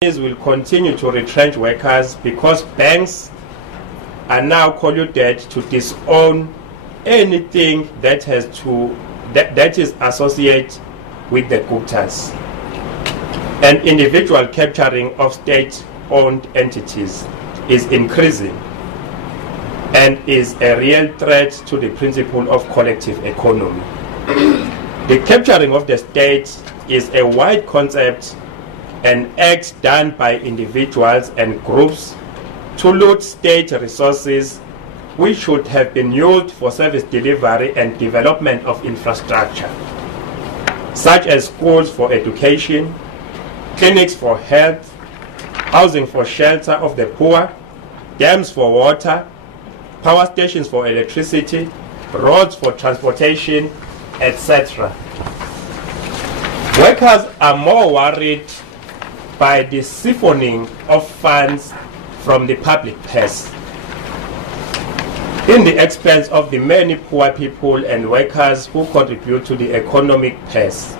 will continue to retrench workers because banks are now colluded to disown anything that is associated with the Guptas. And individual capturing of state-owned entities is increasing and is a real threat to the principle of collective economy. The capturing of the state is a wide concept, an act done by individuals and groups to loot state resources which should have been used for service delivery and development of infrastructure, such as schools for education, clinics for health, housing for shelter of the poor, dams for water, power stations for electricity, roads for transportation, etc. Workers are more worried by the siphoning of funds from the public purse in the expense of the many poor people and workers who contribute to the economic purse.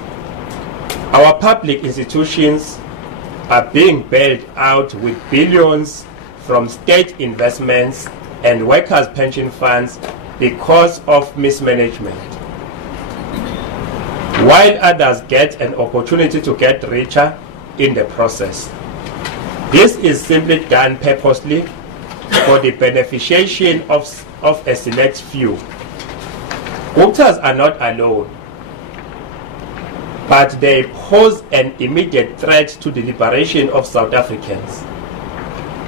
Our public institutions are being bailed out with billions from state investments and workers' pension funds because of mismanagement, while others get an opportunity to get richer in the process. This is simply done purposely for the beneficiation of a select few. Guptas are not alone, but they pose an immediate threat to the liberation of South Africans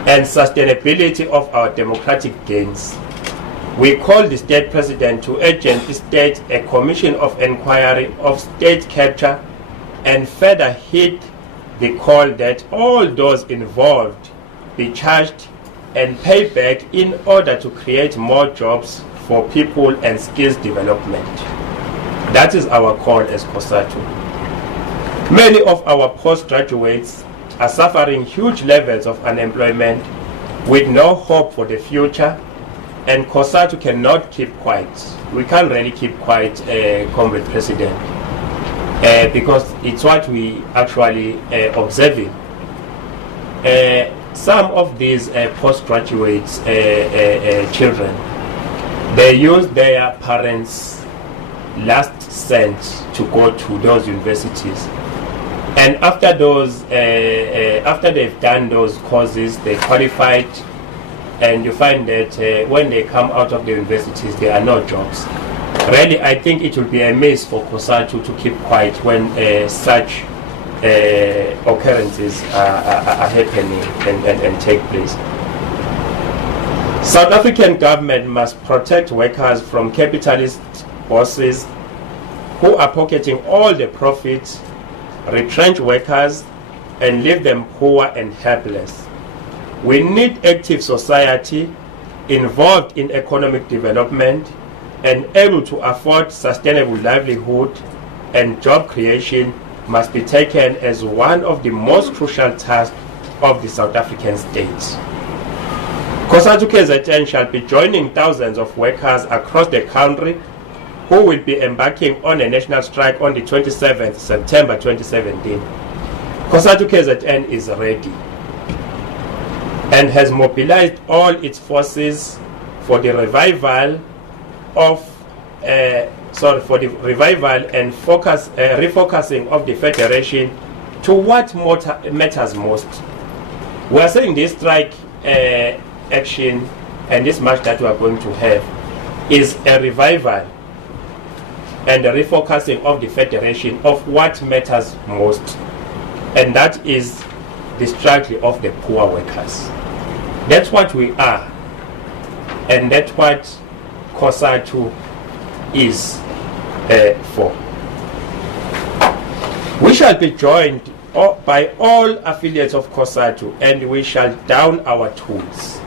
and sustainability of our democratic gains. We call the state president to urgently state a commission of inquiry of state capture and further hit the call that all those involved be charged and pay back in order to create more jobs for people and skills development. That is our call as Cosatu. Many of our postgraduates are suffering huge levels of unemployment with no hope for the future, and Cosatu cannot keep quiet. We can't really keep quiet, Comrade President, because it's what we actually observing. Some of these postgraduate children, they use their parents' last cent to go to those universities. And after those, after they've done those courses, they qualified, and you find that when they come out of the universities, there are no jobs. Really, I think it would be a miss for Cosatu to keep quiet when such occurrences are happening and take place. South African government must protect workers from capitalist bosses who are pocketing all the profits, retrench workers, and leave them poor and helpless. We need active society involved in economic development and able to afford sustainable livelihood, and job creation must be taken as one of the most crucial tasks of the South African state. Cosatu KZN shall be joining thousands of workers across the country who will be embarking on a national strike on the 27th September 2017. Cosatu KZN is ready and has mobilized all its forces for the revival of and refocusing of the federation to what matters most. We are saying this strike action and this march that we are going to have is a revival and a refocusing of the federation of what matters most, and that is the struggle of the poor workers. That's what we are, and that's what Cosatu is for. We shall be joined by all affiliates of Cosatu, and we shall down our tools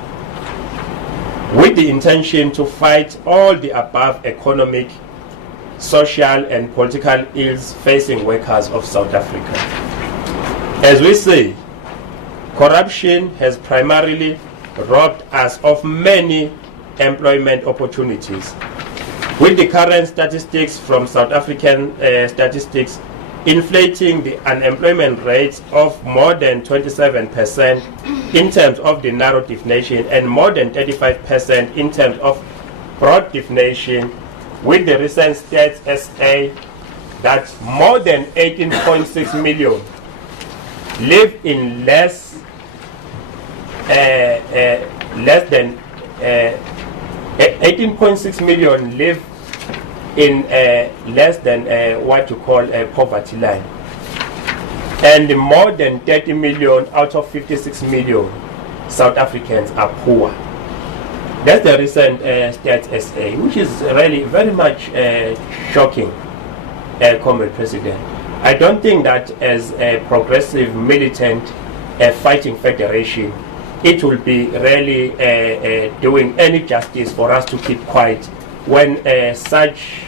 with the intention to fight all the above economic, social and political ills facing workers of South Africa. As we say, corruption has primarily robbed us of many employment opportunities. With the current statistics from South African statistics, inflating the unemployment rates of more than 27% in terms of the narrow definition and more than 35% in terms of broad definition, with the recent stats SA that more than 18.6 million live in less than 18.6 million live in less than what you call a poverty line, and more than 30 million out of 56 million South Africans are poor. That's the recent stats SA, which is really very much shocking, Comrade President. I don't think that as a progressive, militant, fighting federation, it will be really doing any justice for us to keep quiet when such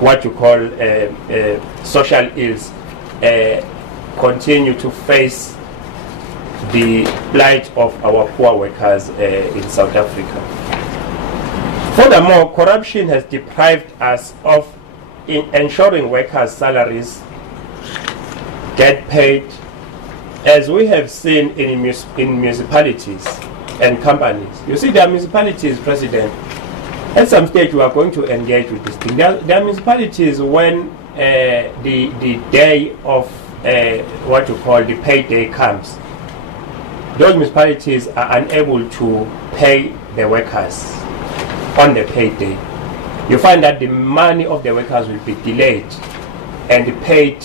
what you call social ills continue to face the plight of our poor workers in South Africa. Furthermore, corruption has deprived us of ensuring workers' salaries get paid, as we have seen in municipalities and companies. You see, there are municipalities, President, at some stage we are going to engage with this thing. There are municipalities when the day of what you call the payday comes, those municipalities are unable to pay the workers on the payday. You find that the money of the workers will be delayed and paid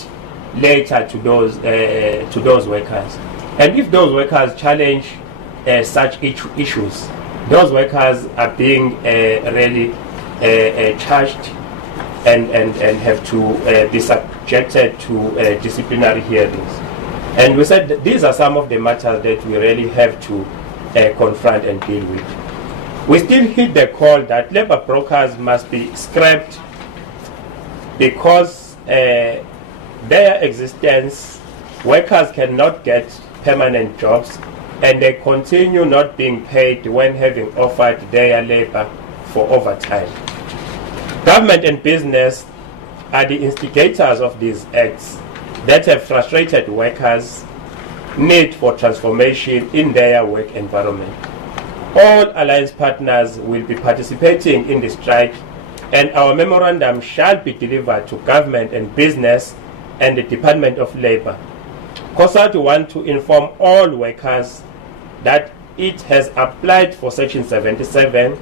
later to those workers. And if those workers challenge such issues, those workers are being really charged and have to be subjected to disciplinary hearings. And we said that these are some of the matters that we really have to confront and deal with. We still hit the call that labor brokers must be scrapped because their existence, workers cannot get permanent jobs, and they continue not being paid when having offered their labor for overtime. Government and business are the instigators of these acts that have frustrated workers' need for transformation in their work environment. All alliance partners will be participating in the strike, and our memorandum shall be delivered to government and business and the Department of Labor. Cosatu wants to inform all workers that it has applied for Section 77,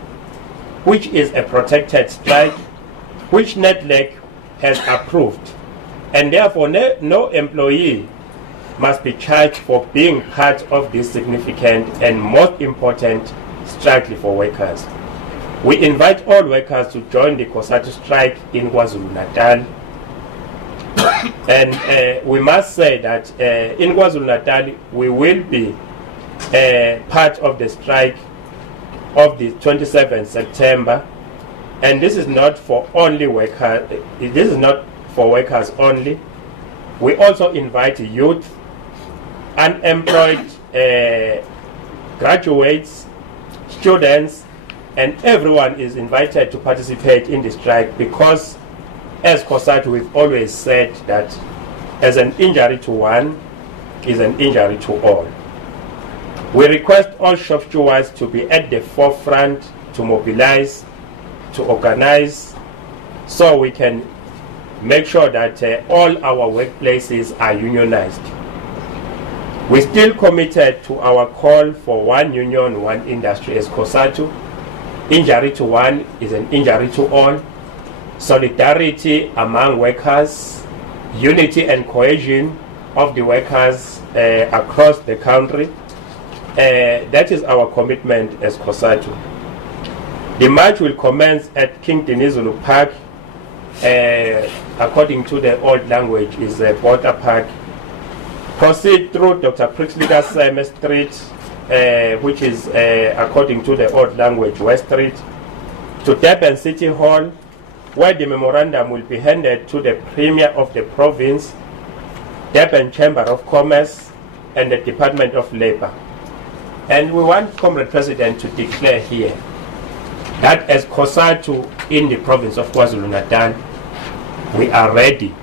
which is a protected strike, which NETLEC has approved, and therefore no employee must be charged for being part of this significant and most important strike for workers. We invite all workers to join the Cosatu strike in KwaZulu-Natal. And we must say that in KwaZulu-Natal we will be part of the strike of the 27th September, and this is not for only workers. This is not for workers only. We also invite youth, unemployed, graduates, students, and everyone is invited to participate in the strike, because as Cosatu we've always said that as an injury to one is an injury to all. We request all shop stewards to be at the forefront, to mobilize, to organize, so we can make sure that all our workplaces are unionized. We're still committed to our call for one union, one industry as Cosatu. Injury to one is an injury to all. Solidarity among workers, unity and cohesion of the workers across the country. That is our commitment as Cosatu. The march will commence at King Dinizulu Park, according to the old language is Border Park. Proceed through Dr. Pritzliga Seme Street, which is according to the old language West Street, to Durban City Hall, where the memorandum will be handed to the Premier of the province, Durban Chamber of Commerce, and the Department of Labor. And we want Comrade President to declare here that as Cosatu in the province of KwaZulu-Natal, we are ready.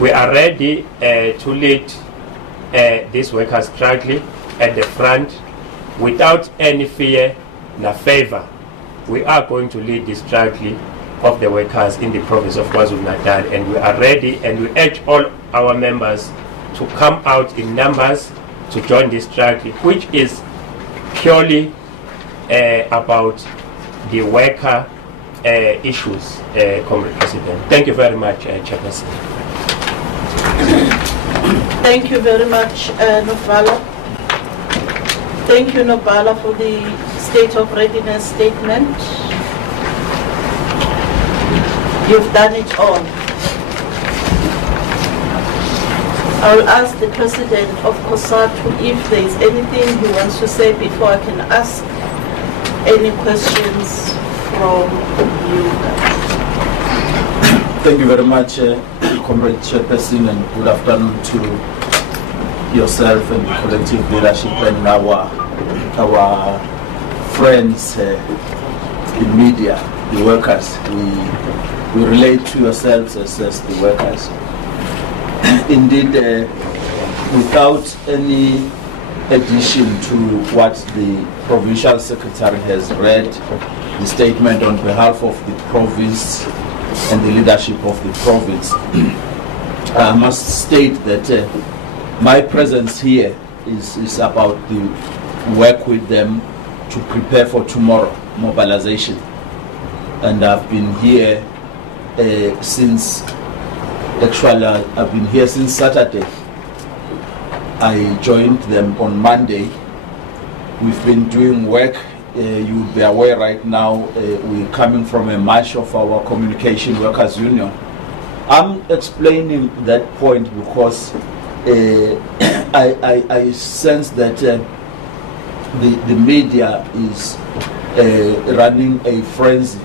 We are ready to lead this workers' struggle at the front without any fear nor favor. We are going to lead this struggle of the workers in the province of KwaZulu-Natal, and we are ready, and we urge all our members to come out in numbers to join this struggle, which is purely about the worker issues, Comrade President. Thank you very much, Chairperson. Thank you very much, Nopala. Thank you, Nopala, for the state of readiness statement. You've done it all. I will ask the President of Cosatu if there is anything he wants to say before I can ask any questions from you guys. Thank you very much, Comrade Chairperson, and good afternoon to yourself and the collective leadership and our friends in media, the workers. We relate to yourselves as the workers. Indeed, without any addition to what the Provincial Secretary has read, the statement on behalf of the province and the leadership of the province, I must state that my presence here is about the work with them to prepare for tomorrow mobilization. And I've been here since, actually I've been here since Saturday. I joined them on Monday. We've been doing work. You'll be aware right now, we're coming from a march of our Communication Workers Union. I'm explaining that point because I sense that the media is running a frenzy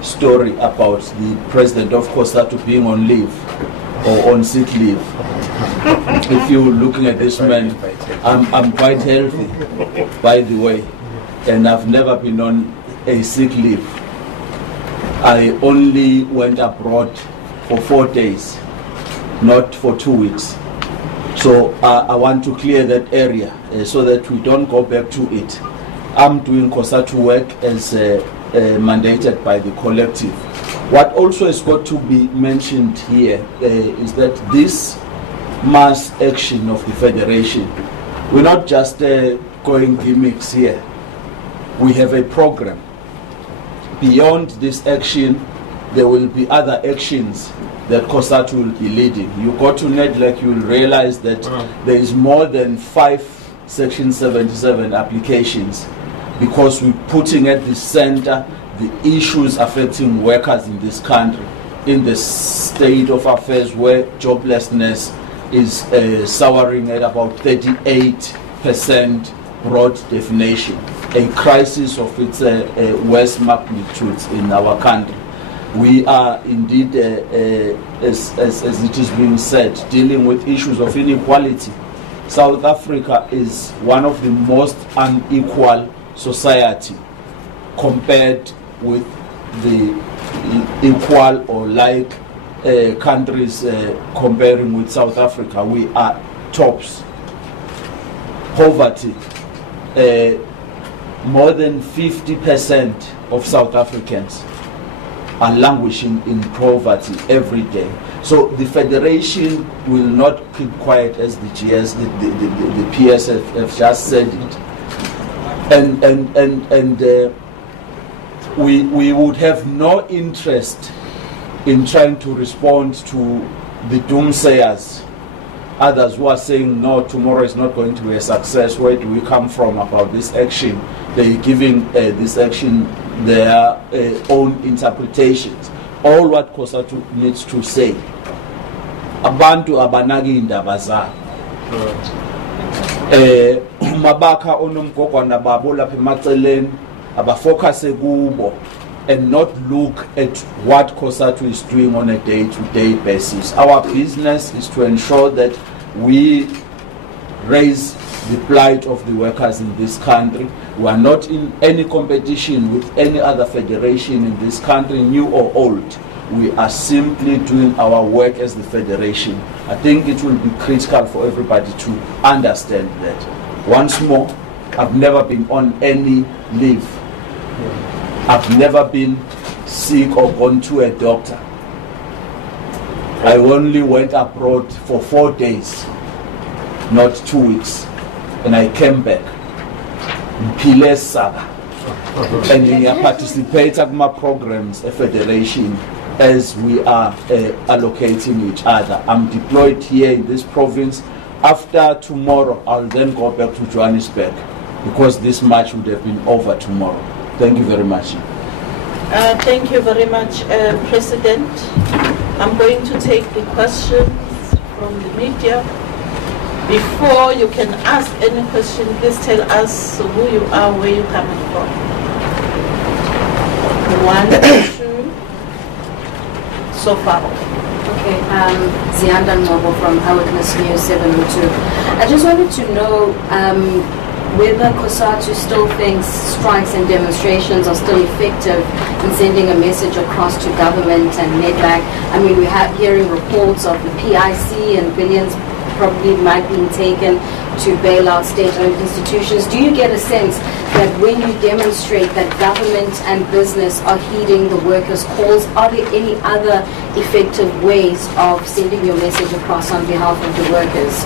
story about the president of Cosatu being on leave or on sick leave. If you're looking at this man, I'm quite healthy, by the way, and I've never been on a sick leave. I only went abroad for 4 days, not for 2 weeks. So I want to clear that area so that we don't go back to it. I'm doing Cosatu work as mandated by the collective. What also has got to be mentioned here is that this mass action of the Federation, we're not just going gimmicks here. We have a program. Beyond this action, there will be other actions that Cosatu will be leading. You go to NEDLAC, you will realize that there is more than 5 Section 77 applications, because we're putting at the center the issues affecting workers in this country, in the state of affairs where joblessness is souring at about 38% broad definition, a crisis of its worst magnitude in our country. We are indeed, as it is being said, dealing with issues of inequality. South Africa is one of the most unequal society compared with the equal or like countries comparing with South Africa. We are tops. Poverty, more than 50% of South Africans are languishing in poverty every day. So the Federation will not keep quiet, as the GS, the PS have just said it. And we would have no interest in trying to respond to the doomsayers, others who are saying, no, tomorrow is not going to be a success. Where do we come from about this action? They're giving this action their own interpretations. All what Cosatu needs to say. Abantu abanagi indaba zabo. Mabaka onomgogwana babo lapha emaceleni abafocuse kubo and not look at what Cosatu is doing on a day-to-day basis. Our business is to ensure that we raise the plight of the workers in this country. We are not in any competition with any other federation in this country, new or old. we are simply doing our work as the federation. I think it will be critical for everybody to understand that. Once more, I've never been on any leave. I've never been sick or gone to a doctor. I only went abroad for 4 days, not 2 weeks, and I came back. Pile Saga. And we participate in my programs, a federation, as we are allocating each other. I'm deployed here in this province. After tomorrow, I'll then go back to Johannesburg because this match would have been over tomorrow. Thank you very much. Thank you very much, President. I'm going to take the questions from the media. Before you can ask any question, please tell us who you are, where you're coming from. 1, 2, so far. Okay, Zianda Ngobo from Eyewitness News 702. I just wanted to know whether Cosatu still thinks strikes and demonstrations are still effective in sending a message across to government and Nedbank. I mean, we have hearing reports of the PIC and billions probably might be taken to bail out state-owned institutions. Do you get a sense that when you demonstrate that government and business are heeding the workers' calls, are there any other effective ways of sending your message across on behalf of the workers?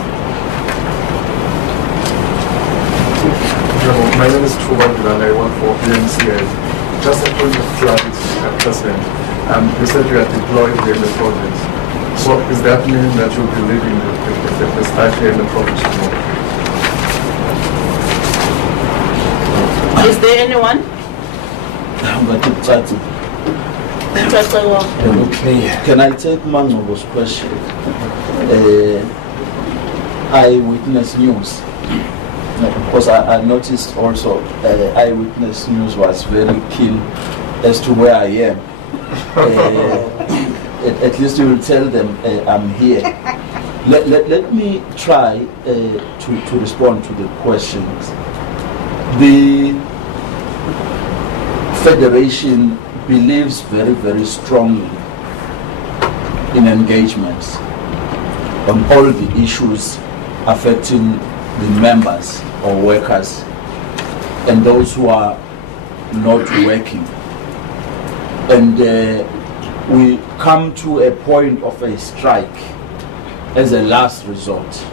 My name is Johannesburg and I work for BMCA. Just a point of clarity, President. You said you are deployed here in the province. So is that meaning that you'll be leaving the strike here in the province tomorrow? Is there anyone? Can I take Mango's question? Eyewitness News. Because I noticed also Eyewitness News was very keen as to where I am. At least you will tell them I'm here. Let me try to respond to the questions. The Federation believes very, very strongly in engagements on all the issues affecting the members or workers and those who are not working. And we come to a point of a strike as a last resort.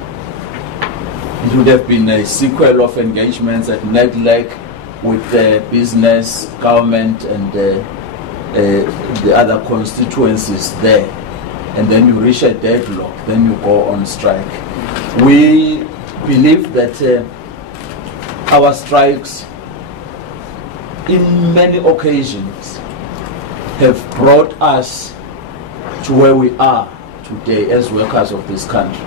It would have been a sequel of engagements at NEDLEC with business, government, and the other constituencies there. And then you reach a deadlock, then you go on strike. We believe that our strikes, in many occasions, have brought us to where we are today as workers of this country.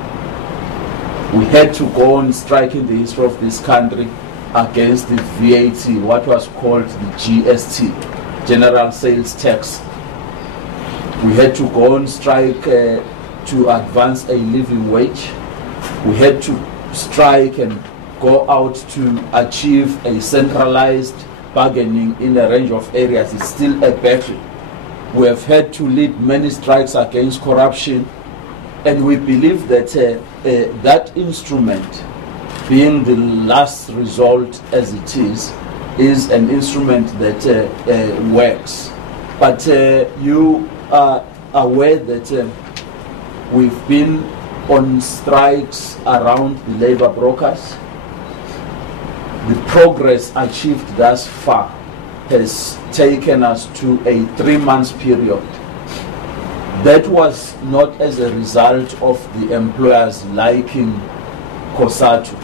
We had to go on strike in the history of this country against the VAT, what was called the GST, General Sales Tax. We had to go on strike to advance a living wage. We had to strike and go out to achieve a centralized bargaining in a range of areas. It's still a battle. We have had to lead many strikes against corruption, and we believe that that instrument, being the last result as it is an instrument that works. But you are aware that we've been on strikes around the labor brokers. The progress achieved thus far has taken us to a 3-month period. That was not as a result of the employers liking Cosatu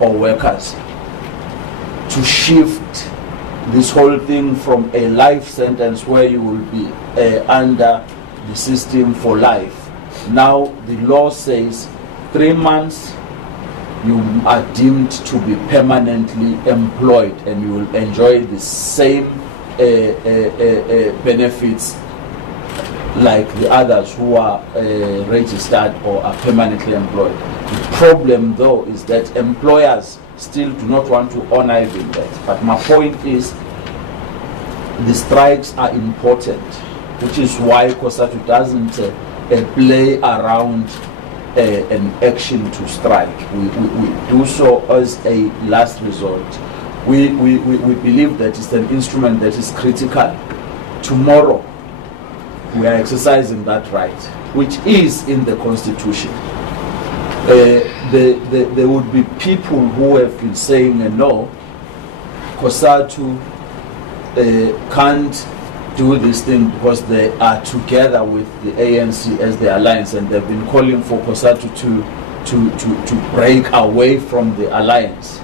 or workers to shift this whole thing from a life sentence where you will be under the system for life. Now the law says 3 months you are deemed to be permanently employed and you will enjoy the same benefits like the others who are registered or are permanently employed. The problem though is that employers still do not want to honor even that. But my point is the strikes are important which is why COSATU doesn't play around an action to strike. We do so as a last resort. We believe that it's an instrument that is critical. Tomorrow, we are exercising that right, which is in the Constitution. There would be people who have been saying no, COSATU can't do this thing because they are together with the ANC as the alliance, and they've been calling for COSATU to break away from the alliance.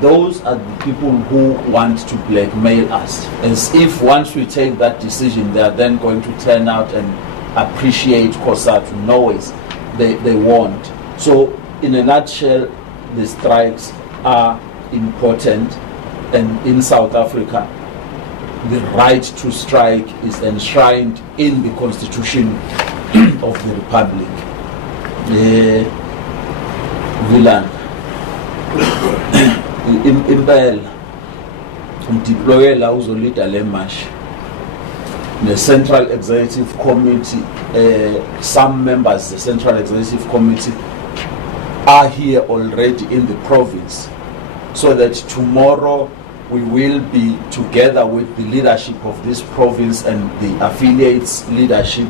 Those are the people who want to blackmail us, as if once we take that decision, they are then going to turn out and appreciate COSATU. No ways, they won't. So, in a nutshell, the strikes are important, and in South Africa, the right to strike is enshrined in the Constitution of the Republic. Villain. Impela deployela uzolida le march. The Central Executive Committee, some members of the Central Executive Committee are here already in the province, so that tomorrow we will be together with the leadership of this province and the affiliates leadership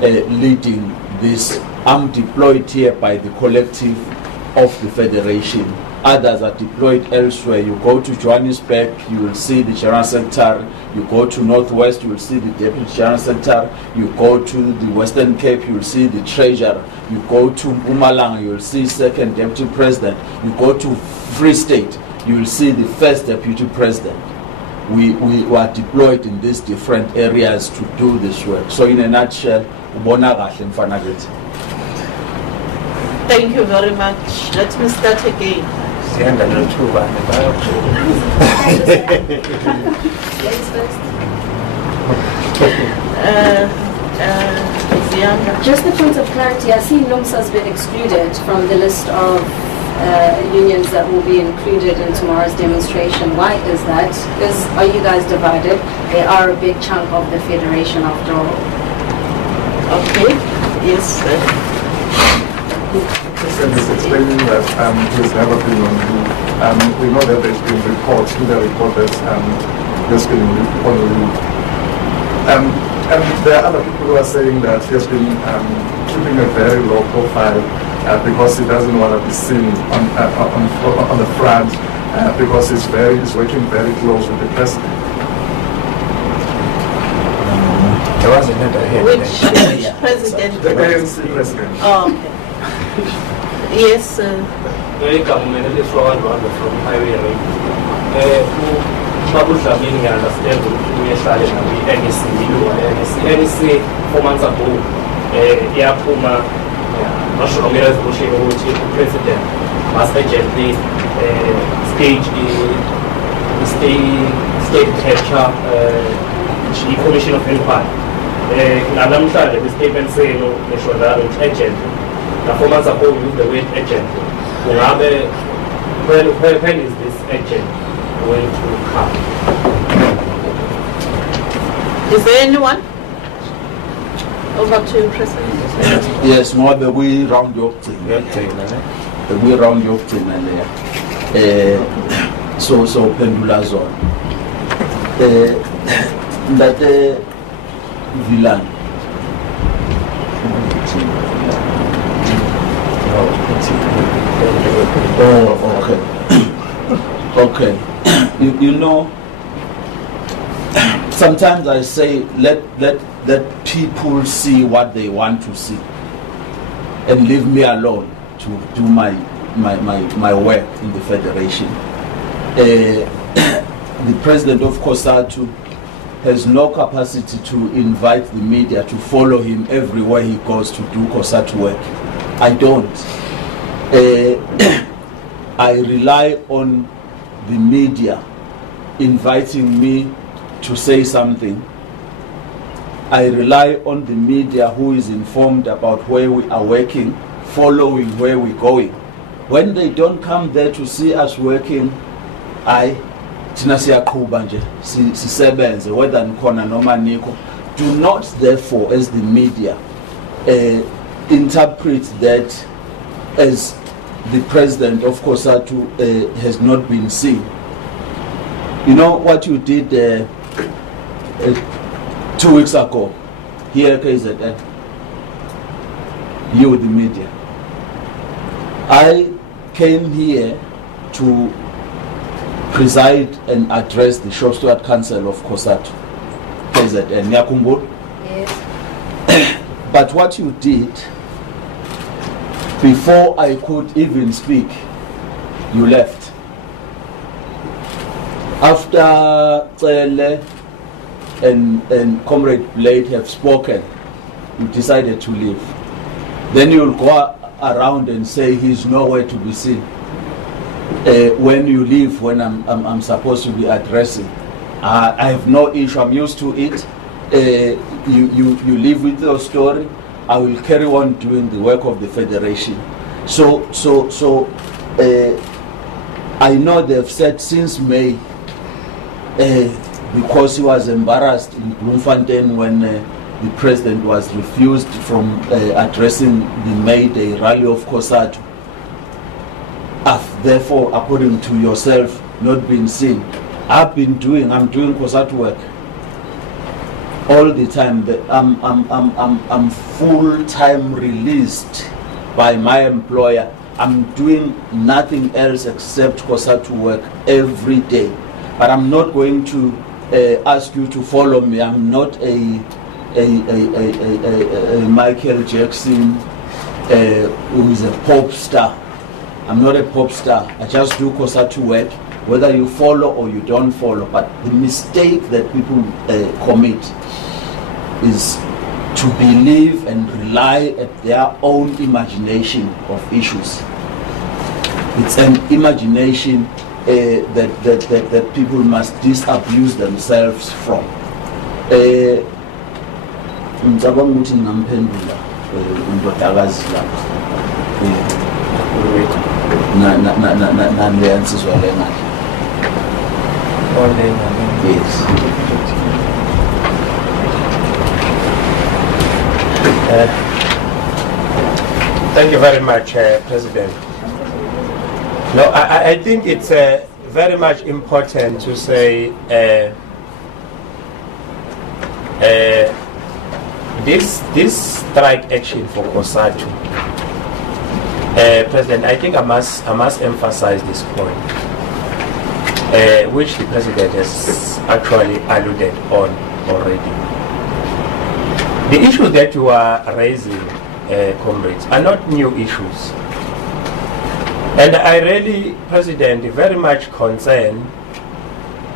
leading this. I'm deployed here by the collective of the Federation. Others are deployed elsewhere. You go to Johannesburg, you will see the General Secretary. You go to Northwest, you will see the Deputy General Secretary. You go to the Western Cape, you will see the Treasurer. You go to Mpumalanga, you will see Second Deputy President. You go to Free State, you will see the First Deputy President. We are deployed in these different areas to do this work. So in a nutshell, thank you very much. Let me start again. Just a point of clarity, I see NUMS has been excluded from the list of unions that will be included in tomorrow's demonstration. Why is that? Because are you guys divided? They are a big chunk of the federation after all. Okay, yes. President is explaining that he's never been on leave. We know that there's been reports, media report that he's been on leave. And there are other people who are saying that he has been keeping a very low profile because he doesn't want to be seen on the front because he's working very close with the president. Which president? The ANC president. Oh, okay. Yes. Very government is from highway. Babu Dlamini, I understand we are starting with NEC 4 months ago. Yapuma, National Resolution, which the president must urgently stage the state capture the commission of inquiry. The statement saying that it's urgent. The 4 months ago, we used the word agent. When is this agent going to come? Is there anyone? Over to you, President. Yes, more the way round your thing. The way round your thing and so pendula zone. That villain. Oh, okay. Okay. You know, sometimes I say let people see what they want to see, and leave me alone to do my work in the federation. The president of COSATU has no capacity to invite the media to follow him everywhere he goes to do COSATU work. I don't. I rely on the media inviting me to say something. I rely on the media who is informed about where we are working, following where we're going. When they don't come there to see us working, thina siyaqhuba nje sisebenze whether nikhona noma nikho, do not, therefore, as the media, interpret that as the president of Cosatu has not been seen. You know what you did 2 weeks ago here at KZN, you, the media. I came here to preside and address the Shop Steward Council of Cosatu, KZN, Nyakumbul. Yes. But what you did, before I could even speak, you left. After Tsele and Comrade Blade have spoken, you decided to leave. Then you'll go around and say he's nowhere to be seen. When you leave, when I'm supposed to be addressing, I have no issue. I'm used to it. You live with your story. I will carry on doing the work of the federation. So I know they've said since May, because he was embarrassed in Bloemfontein when the president was refused from addressing the May Day rally of Cosatu. Therefore, according to yourself, not been seen. I'm doing Cosatu work all the time. I'm full-time released by my employer. I'm doing nothing else except Cosatu work every day. But I'm not going to ask you to follow me. I'm not a Michael Jackson who is a pop star. I'm not a pop star. I just do Cosatu work, whether you follow or you don't follow. But the mistake that people commit is to believe and rely at their own imagination of issues. It's an imagination that people must disabuse themselves from. Ngicabanga ukuthi ngingamphendula undodakazi lapha nale yansizwa le ngakhe. Yes. Thank you very much, President. No, I think it's very much important to say this strike action for Cosatu, President. I think I must emphasize this point, which the President has actually alluded on already. The issues that you are raising, comrades, are not new issues. And I really, President, very much concerned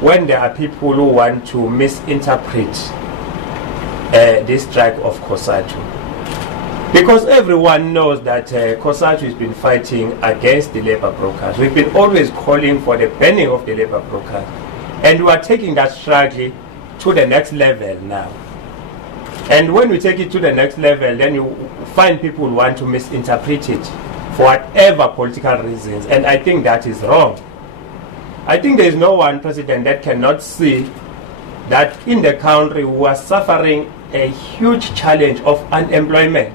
when there are people who want to misinterpret this strike of Cosatu. Because everyone knows that Cosatu has been fighting against the labor brokers. We've been always calling for the banning of the labor brokers. And we are taking that struggle to the next level now. And when we take it to the next level, then you find people who want to misinterpret it for whatever political reasons. And I think that is wrong. I think there is no one, President, that cannot see that in the country we are suffering a huge challenge of unemployment.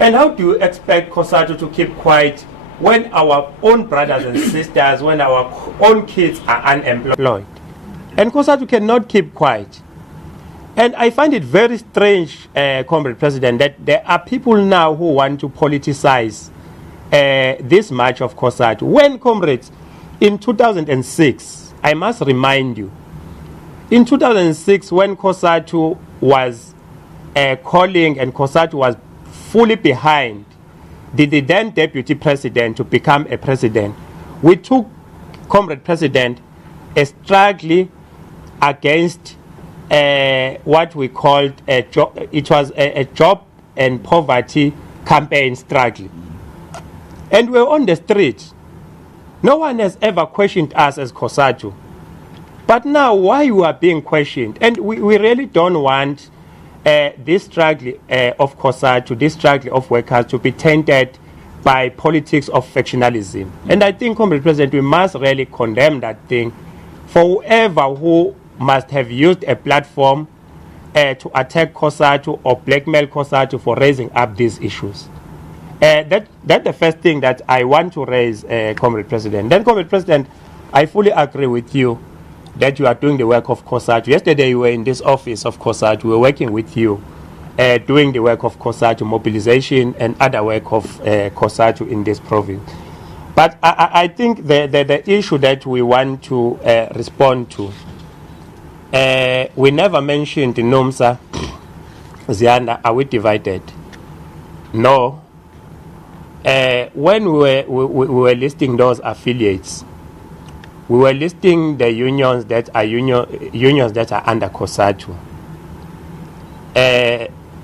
And how do you expect Cosatu to keep quiet when our own brothers and sisters, when our own kids are unemployed? And Cosatu cannot keep quiet. And I find it very strange, Comrade President, that there are people now who want to politicize this march of Cosatu. When, comrades, in 2006, I must remind you, in 2006, when Cosatu was calling and Cosatu was fully behind the then Deputy President to become a president, we took, Comrade President, a struggle against what we called it was a job and poverty campaign struggle. And we're on the street. No one has ever questioned us as Cosatu. But now, why you are being questioned? And we really don't want this struggle of Cosatu, this struggle of workers to be tainted by politics of factionalism. And I think, Comrade President, we must really condemn that thing for whoever who must have used a platform to attack Cosatu or blackmail Cosatu for raising up these issues. That's the first thing that I want to raise, Comrade President. Then, Comrade President, I fully agree with you that you are doing the work of Cosatu. Yesterday, you were in this office of Cosatu. We were working with you, doing the work of Cosatu, mobilization and other work of Cosatu in this province. But I think the issue that we want to respond to, we never mentioned NUMSA, Zianda, are we divided? No. When we were listing those affiliates, we were listing the unions that are unions that are under Cosatu.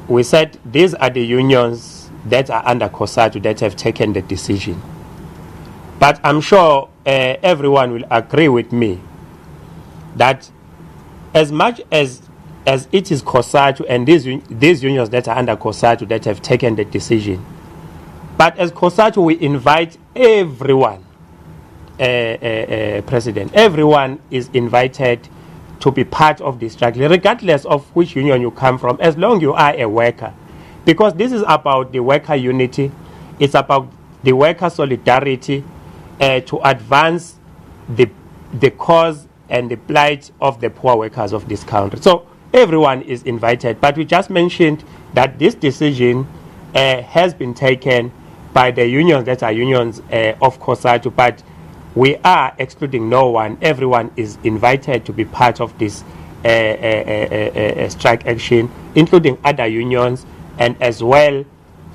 We said these are the unions that are under Cosatu that have taken the decision. But I'm sure everyone will agree with me that as much as it is Cosatu and these unions that are under Cosatu that have taken the decision, but as Cosatu, we invite everyone, President, everyone is invited to be part of this struggle, regardless of which union you come from, as long as you are a worker. Because this is about the worker unity, it's about the worker solidarity to advance the cause and the plight of the poor workers of this country. So everyone is invited, but we just mentioned that this decision has been taken by the unions that are unions of Cosatu, but we are excluding no one. Everyone is invited to be part of this strike action, including other unions and as well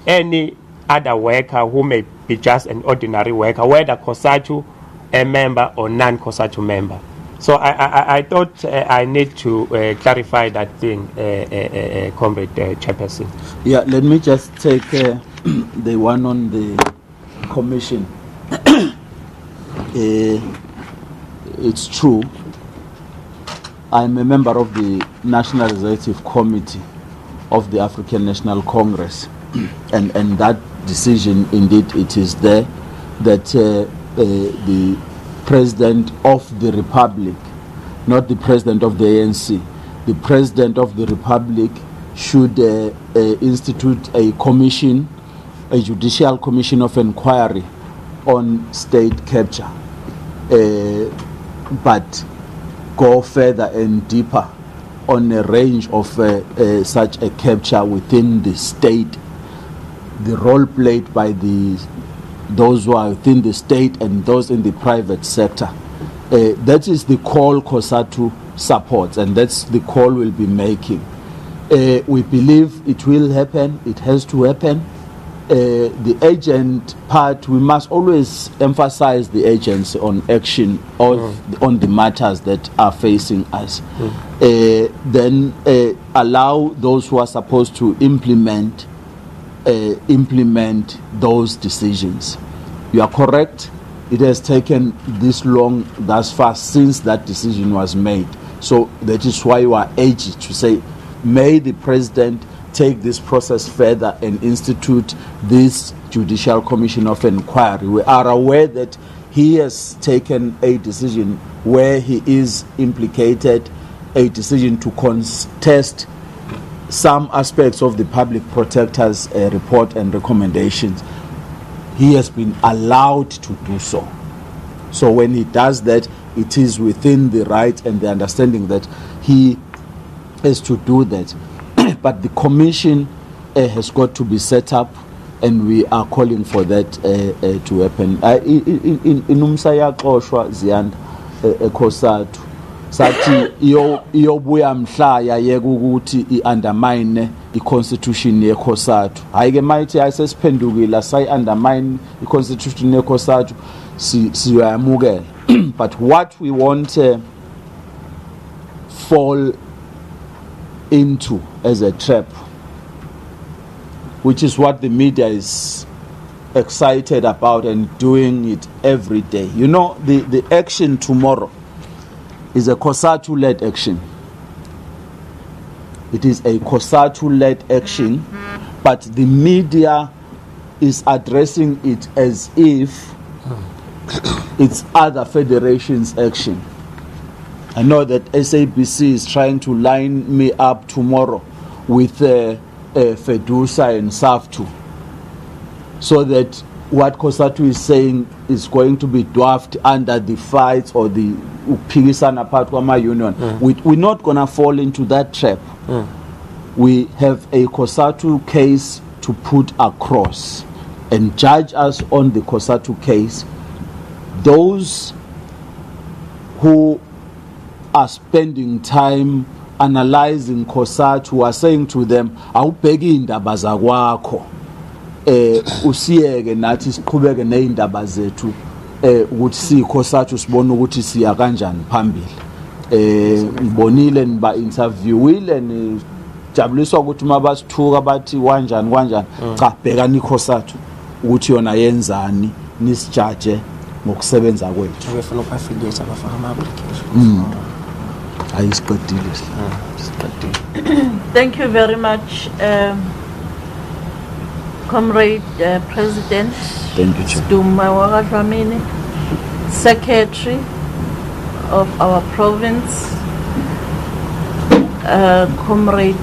any other worker who may be just an ordinary worker, whether Cosatu a member or non-Cosatu member. So I thought I need to clarify that thing, Comrade Chairperson. Yeah, let me just take the one on the commission. It's true. I'm a member of the National Executive Committee of the African National Congress, and that decision, indeed, it is there that the President of the Republic, not the President of the ANC, the President of the Republic should institute a commission, a judicial commission of inquiry on state capture, but go further and deeper on a range of such a capture within the state, the role played by those who are within the state and those in the private sector. That is the call Cosatu supports, and that's the call we'll be making. We believe it will happen, it has to happen. The agent part, we must always emphasize the agency on action on the matters that are facing us. Then allow those who are supposed to implement those decisions. You are correct. It has taken this long, thus far, since that decision was made. So that is why you are urged to say, may the President take this process further and institute this judicial commission of inquiry. We are aware that he has taken a decision where he is implicated, a decision to contest some aspects of the public protector's report and recommendations. He has been allowed to do so. So when he does that, it is within the right and the understanding that he has to do that. But the commission has got to be set up, and we are calling for that to happen. In Umsaya Koshwa Zianda Cosatu sathi iyobuya mhla yayeka ukuthi i-undermine i-constitution ye-Cosatu. Hayi ke mayithi ayisesiphendukile sayi-undermine i-constitution ye-Cosatu siyayamukela. But what we want fall into as a trap, which is what the media is excited about and doing it every day. You know, the action tomorrow is a Cosatu-led action. It is a Cosatu-led action, but the media is addressing it as if it's other federations' action. I know that SABC is trying to line me up tomorrow with Fedusa and Saftu, so that what Cosatu is saying is going to be dwarfed under the fights or the Pigisana Patwama Union. We're not going to fall into that trap. We have a Cosatu case to put across and judge us on the Cosatu case. Those who are spending time analyzing Cosatu are saying to them, awubheki indaba zakwakho, usiyeke nathi siqhubeke neindaba zethu, ukuthi siyiCosatu sibone ukuthi siya kanjani phambili. Ngibonile niba interviewile nijabuliswa ukuthi mabasithuka bathi kanjani cha bhekani iCosatu ukuthi yona yenzani nisijudge ngokusebenza kwethu. Ngifuna uku-affiliate abafaka ama-application. Thank you very much, Comrade President Sdumo Dlamini, Secretary of our province, Comrade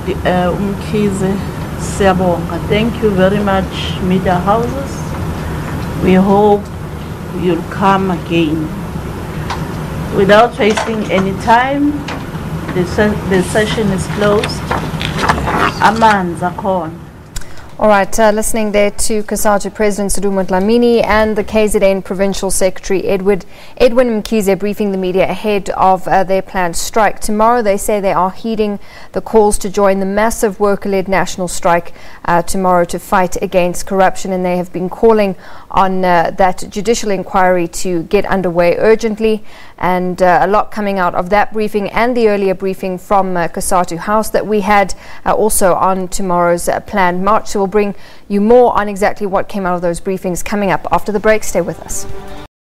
Mkhize Siyabonga. Thank you very much, media houses. We hope you'll come again. Without wasting any time, the session is closed. Aman Zakon. All right, listening there to Cosatu President Sdumo Dlamini and the KZN Provincial Secretary Edwin Mkhize briefing the media ahead of their planned strike. Tomorrow they say they are heeding the calls to join the massive worker-led national strike tomorrow to fight against corruption, and they have been calling on that judicial inquiry to get underway urgently. And a lot coming out of that briefing and the earlier briefing from Cosatu House that we had also on tomorrow's planned march. So we'll bring you more on exactly what came out of those briefings coming up after the break. Stay with us.